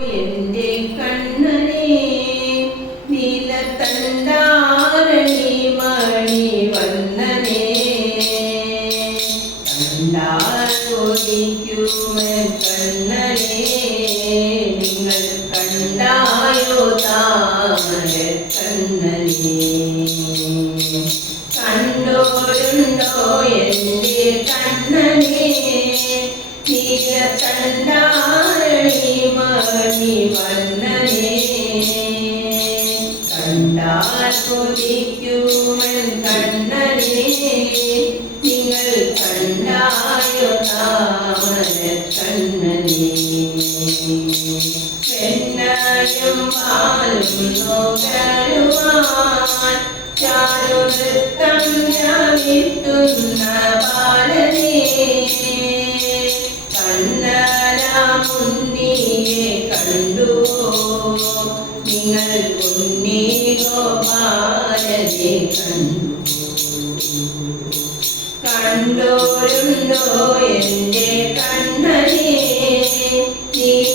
എന്റെ കണ്ണനെ നീലത്തണ്ടാരണി മണി വന്നനെ കണ്ടാൽ കൊതിക്കുമൻ കണ്ണനെ നിങ്ങൾ കണ്ടായോ താമര കണ്ണനെ കണ്ടോരുണ്ടോ എന്റെ കണ്ണനെ നീലത്തണ്ടാരണി മണി വന്നനെ കണ്ടാൽ കൊതിക്കുമൻ കണ്ണനെ നിങ്ങൾ കണ്ടായോ താമര കണ്ണനെ പെണ്ണയും പാലും നോക്കരുവാൻ ചാരുവൃത്തം ഞാനിത്തുന്ന ബാലനെ കണ്ണനാമുന്നിയെ കണ്ടുവോ നിങ്ങൾ ഉണ്ണി ഗോപാലനെ കണ്ടോരുണ്ടോ എന്റെ കണ്ണനെ നീലക്കണ്ടാരണി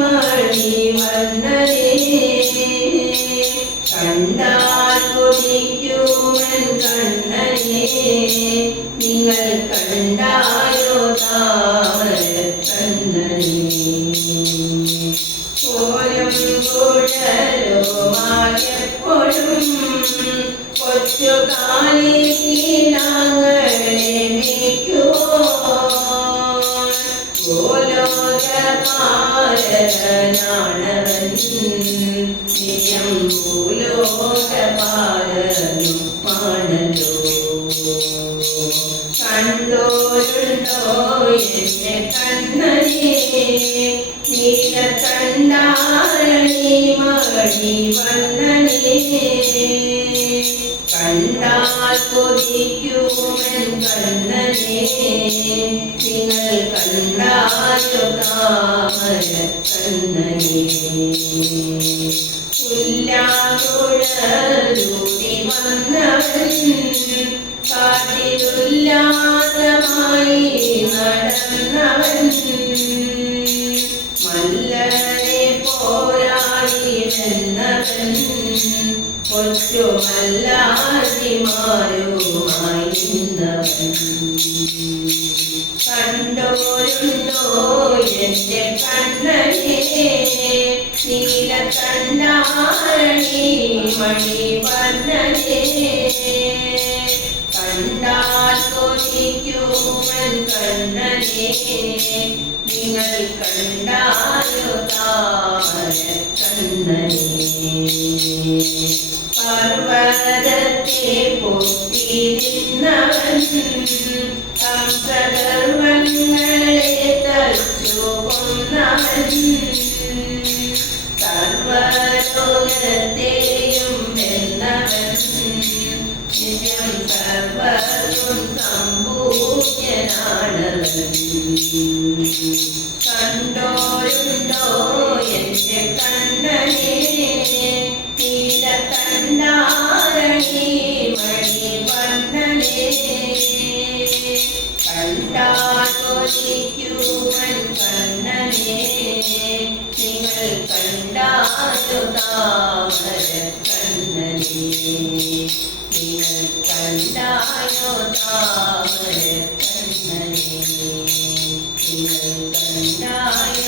മണി വന്നനെ കണ്ടാൽ കൊതിക്കുമൻ കണ്ണനെ നിങ്ങൾ കണ്ടായോ താമര കണ്ണനെ കോലും കുഴലുമായെപ്പോഴും കൊച്ചുകാലി നീലാങ്ങളെ മേയ്ക്കുവോ ഭൂലോകപാലനാണവൻ നിത്യം ഭൂലോകപാലനുമാണല്ലോ കണ്ടോരുണ്ടോ എന്റെ കണ്ണനെ നീലക്കണ്ടാരണി മണി വന്നനെ കണ്ടാൽ കൊതിക്കുമൻ കണ്ണനെ നിങ്ങൾ കണ്ടായോ താമര കണ്ണനെ ഉല്ലാകുഴലൂടി വന്നവൻ കാട്ടിലുല്ലാസമായി നടന്നവൻ മല്ലനെ പോരാടി വെന്നവൻ കൊച്ചു മല്ലാജിമാരുമായി നിന്നവൻ കണ്ടോരുണ്ടോ എന്റെ കണ്ണനെ നീലക്കണ്ടാരണി മണി വന്നനെ കണ്ടാൽ കൊതിക്കുമൻ കണ്ണനെ നിങ്ങൾ കണ്ടായോ താമര കണ്ണനെ പർവ്വതത്തെ പൊത്തി നിന്നവൻ സംസഗർവങ്ങളെ തച്ചു കൊന്നവൻ സർവലോകത്തെയും വെന്നവൻ നിത്യം സർവ്വതും സംപൂജ്യനാണവൻ കണ്ടോരുണ്ടോ എന്റെ കണ്ണനെ നീലക്കണ്ടാരണി മണി വന്നനെ കണ്ടാൽ കൊതിക്കുമൻ കണ്ണനെ നിങ്ങൾ കണ്ടായോ താമര കണ്ണനെ നിങ്ങൾ കണ്ടായോ താമര കണ്ണനെ നിങ്ങൾ കണ്ടായോ